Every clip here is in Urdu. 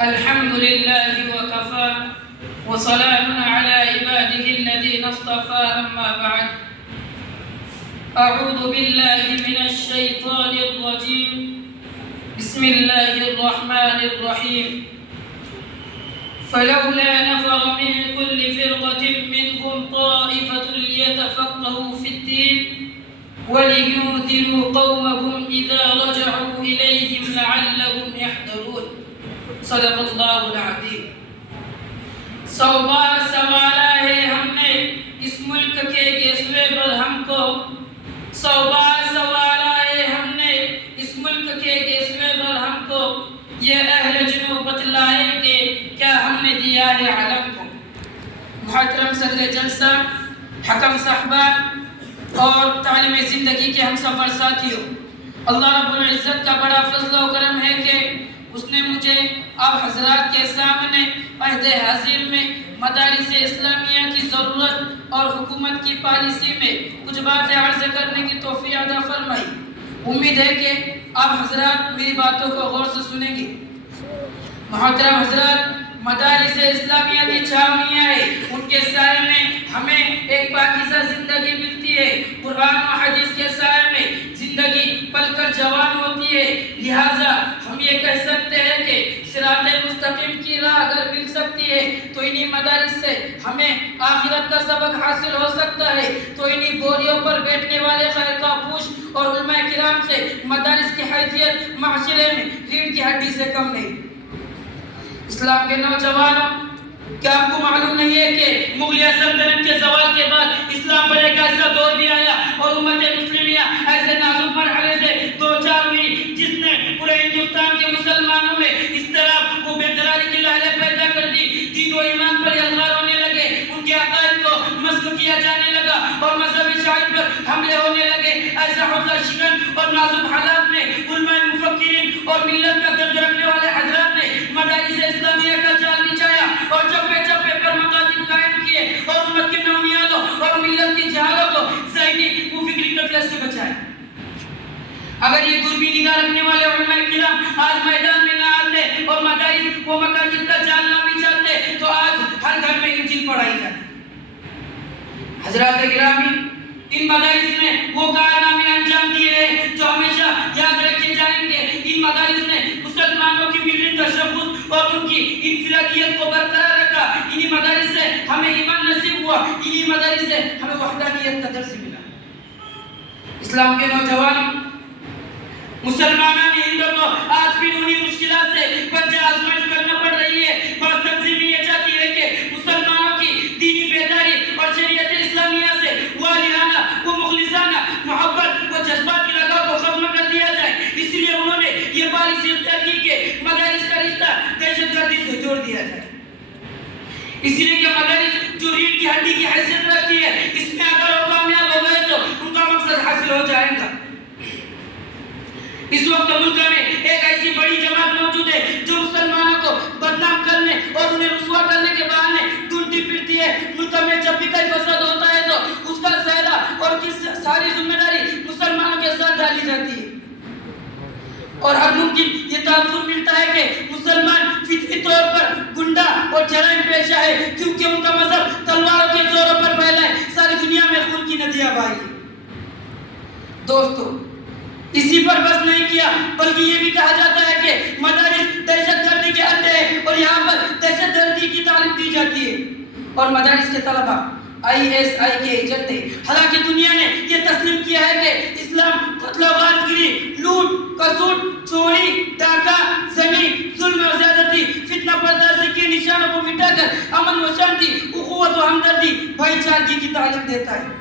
الحمد لله وكفى وسلام على عباده الذين اصطفى أما بعد أعوذ بالله من الشيطان الرجيم بسم الله الرحمن الرحيم فلولا نفر من كل فرقة منهم طائفة ليتفقهوا في الدين ولينذروا قومهم إذا رجعوا إليهم لعلهم يحذرون صدق اللہ العظیم. 100 بار سوالا ہے ہم نے اس ملک کے گیسوے پر ہم کو، 100 بار سوالا ہے ہم نے اس ملک کے گیسوے پر ہم کو، یہ اہل جنوب بتلائیں کہ کیا ہم نے دیا ہے علم کو. محترم صدر جلسہ، حکم صاحبان اور تعلیم زندگی کے ہم سفر ساتھیوں، اللہ رب العزت کا بڑا فضل و کرم ہے کہ اس نے مجھے آپ حضرات کے سامنے عہد حاضر میں مدارس اسلامیہ کی ضرورت اور حکومت کی پالیسی میں کچھ باتیں عرض کرنے کی توفیق عطا فرمائی. امید ہے کہ آپ حضرات میری باتوں کو غور سے سنیں گے. محترم حضرات، مدارس اسلامیہ کی چھاؤنیاں ہیں، ان کے سائے میں ہمیں ایک پاکیزہ زندگی ملتی ہے. قرآن و حدیث کے سائے میں زندگی پل کر جوان ہوتی ہے. لہٰذا ہم یہ کہہ سکتے ہیں کہ صراط مستقیم کی راہ اگر مل سکتی ہے تو انہی مدارس سے ہمیں آخرت کا سبق حاصل ہو سکتا ہے. تو انہی بوریوں پر بیٹھنے والے خیر کاپوش اور علماء کرام سے مدارس کی حیثیت معاشرے میں ریڑھ کی ہڈی سے کم نہیں. اسلام کے نوجوانوں، کیا آپ کو معلوم نہیں ہے کہ مغلیہ سلطنت کے زوال کے بعد اسلام پر ایک ایسا دور بھی آیا اور امت مسلمیہ ایسے نازک مرحلے سے دو چار ہوئی جس نے پورے ہندوستان کے مسلمانوں میں اس طرح وہ بیقراری کی لہریں پیدا کر دی. دین و ایمان پر الغار ہونے لگے، ان کے عقائد کو مسخ کیا جانے لگا اور مذہبی شعائر پر حملے ہونے لگے. ایسا حوصلہ شکن اور نازک حالات میں علماء مفکرین اور ملت کا درد رکھنے والے حضرات نے مدارس اسلامیہ کا جال بچھایا اور چپے چپے پر مقاصد قائم کیے اور امت کے نونیالوں اور ملت کی جہالوں کو ذہنی و فکری قتل سے بچایا. اگر یہ دوربین نگاہ رکھنے والے علماء کرام آج میدان میں نہ آتے اور مدارس و مقاصد کا جال نہ بچھاتے تو آج ہر گھر میں انجیل پڑھائی جاتی. حضرات گرامی، ان مدارس نے وہ کارنامے انجام دیے ہیں جو ہمیشہ یاد رکھے جائیں گے. ان مدارس نے مسلمانوں کی ملی تشخص اور ان کی انفرادیت کو برقرار رکھا. انہی مدارس سے ہمیں ایمان نصیب ہوا، انہی مدارس سے ہمیں وحدانیت کا درس ملا. اسلام کے نوجوانوں، مسلمانوں ہندو کو آج بھی انہی مشکلات سے پنجہ آزمائش کرنا پڑ رہی ہے. بس تنظیمیں یہ چاہتی ہے کہ مسلمانوں کی دینی بیداری اور شریعت اسلامیہ سے والہانہ و مخلصانہ محبت و جذبات کی لگاؤ کو ختم کر دیا جائے. اس لیے انہوں نے یہ پالیسی اختیار کی کہ مدارس کا رشتہ دہشت گردی سے جوڑ دیا جائے. اس لیے کہ مدارس جو ریڑھ کی ہڈی کی حیثیت رکھتی ہے، اس میں اگر وہ کامیاب ہو گئے تو ان کا مقصد حاصل ہو جائے گا. اس وقت ملک میں ایک ایسی بڑی جماعت موجود ہے جو مسلمانوں کو بدنام کرنے اور انہیں رسوا کرنے کے بہانے ڈھونڈتی پھرتی ہے. ملک میں جب بھی کوئی فساد ہوتا ہے تو اس کا سہرا اور ساری ذمہ داری مسلمانوں کے ساتھ ڈالی جاتی ہے اور ہر ممکن یہ تاثر ملتا ہے کہ مسلمان فطری طور پر گنڈا اور جرائم پیشہ ہے کیونکہ ان کا مذہب تلواروں کے زوروں پر پھیلا ہے. ساری دنیا میں خون کی ندیاں بہائی. دوستو، اسی پر بس نہیں کیا بلکہ یہ بھی کہا جاتا ہے کہ مدارس دہشت گردی کے اڈے ہیں اور یہاں پر دہشت گردی کی تعلیم دی جاتی ہے اور مدارس کے طلبہ ISI کے ایجنٹ ہیں. حالانکہ دنیا نے یہ تسلیم کیا ہے کہ اسلام قتل و غارت گری، لوٹ، قصور، چوری، ڈاکہ، زمین، ظلم و زیادتی، فتنہ پردازی کے نشانوں کو مٹا کر امن و شانتی، اخوت و ہمدردی، بھائی چارگی کی تعلیم دیتا ہے.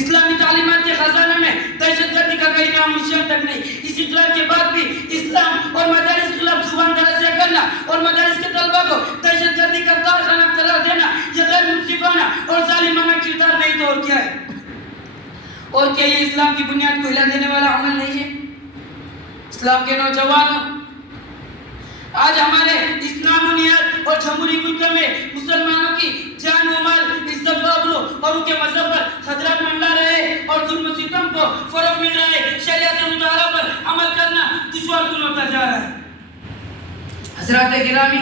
اسلامی تعلیمات کے خزانہ میں دہشت گردی کا کوئی نام نشان تک نہیں. اس اقرار کے بعد بھی اسلام اور مدارس کے خلاف زبان درازیاں کرنا اور مدارس کے طلبہ کو دہشت گردی کا کارخانہ قرار دینا یہ غیر منصفانہ اور ظالمانہ کردار نہیں تو اور کیا ہے؟ اور کیا یہ اسلام کی بنیاد کو ہلا دینے والا عمل نہیں ہے؟ اسلام کے نوجوانوں، آج ہمارے اس نامنیاد اور جمہوری ملک میں مسلمانوں کی جان و مال، عزت و آبرو اور ان کے مذہب پر خطرات منڈلا رہے اور ظلم و ستم کو فروغ مل رہا ہے. شریعت مطالعہ پر عمل کرنا دشوار کن ہوتا جا رہا ہے. حضرات گرامی،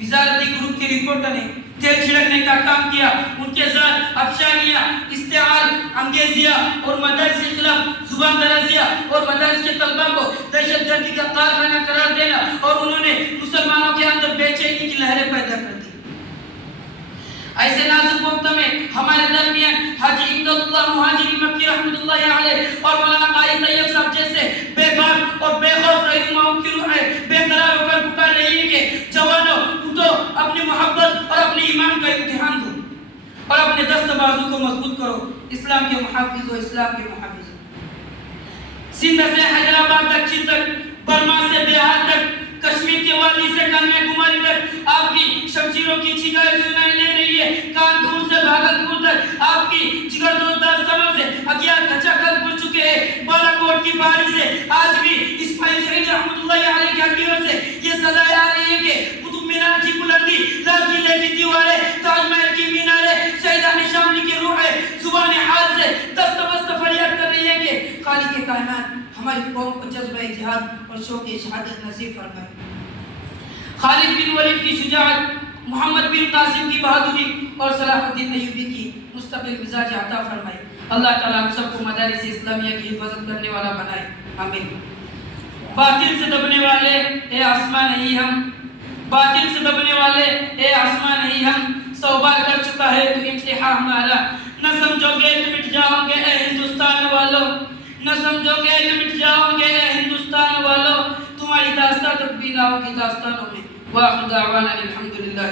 وزارتی گروپ کے رپورٹر نے تیل چھڑکنے کا کام کیا، ان کے ساتھ افشانیاں، اشتعال انگیزیاں اور مدارس کے خلاف زبان درازیاں اور مدارس کے طلبہ کو دہشت گردی کا کارخانہ قرار دینا، اور انہوں نے مسلمانوں کے اندر بے چینی کی لہریں پیدا کر دی۔ ایسے نازک وقت میں ہمارے درمیان حاجی امداداللہ مہاجری مکی رحمۃ اللہ علیہ اور مولانا قاری طیب صاحب جیسے بے باک اور بے خوف رہنماؤں کی روحیں بے قرار ہو کر پکار رہی ہے کہ جوانوں اٹھو، اپنی محبت اور اپنے ایمان کا امتحان دو اور اپنے دست بازو کو مضبوط کرو، اسلام کے محافظ ہو، اسلام کے محافظ ہو۔ سندھ سے حیدرآباد تک، چین تک، برما سے بہار تک، کشمیر کے وادی سے کنیا کماری تک آپ کی شمشیروں کی چیخیں سنائی دے رہی ہے، کانپور سے بھاگلپور تک آپ کی جگردوز داستانوں سے اگیار کھچا کھل پڑ چکے ہیں، بالا کوٹ کی پہاڑی سے آج بھی اسماعیل شہید رحمۃ اللہ علیہ کی ہڈیوں سے یہ صدائیں آ رہی ہے کہ قطب مینار کی بلندی، لال قلعے کی دیواریں، تاج محل کی میناریں، شہیدان شاملی کی روحیں زبان حال سے دست بست فریاد کر رہی ہے کہ خالق کائنات ہماری قوم کو جذبہ جہاد اور شوق شہادت نصیب فرمائے۔ خالد بن ولید کی شجاعت، محمد بن قاسم کی بہادری اور صلاح الدین ایوبی کی مستقل مزاج عطا فرمائے۔ اللہ تعالیٰ ہم سب کو مدارس اسلامیہ کی حفاظت کرنے والا بنائے، آمین۔ باطل سے دبنے والے اے آسمان نہیں ہم، باطل سے دبنے والے اے آسمان نہیں ہم، سو بار کر چکا ہے تو امتحان ہمارا، نہ سمجھو گے تو مٹ جاؤ گے اے ہندوستان والوں، نہ سمجھو گے تو مٹ جاؤ گے اے ہندوستان والوں، تمہاری داستان تک بھی نہ ہوگی داستانوں میں۔ وآخر دعوانا الحمدللہ۔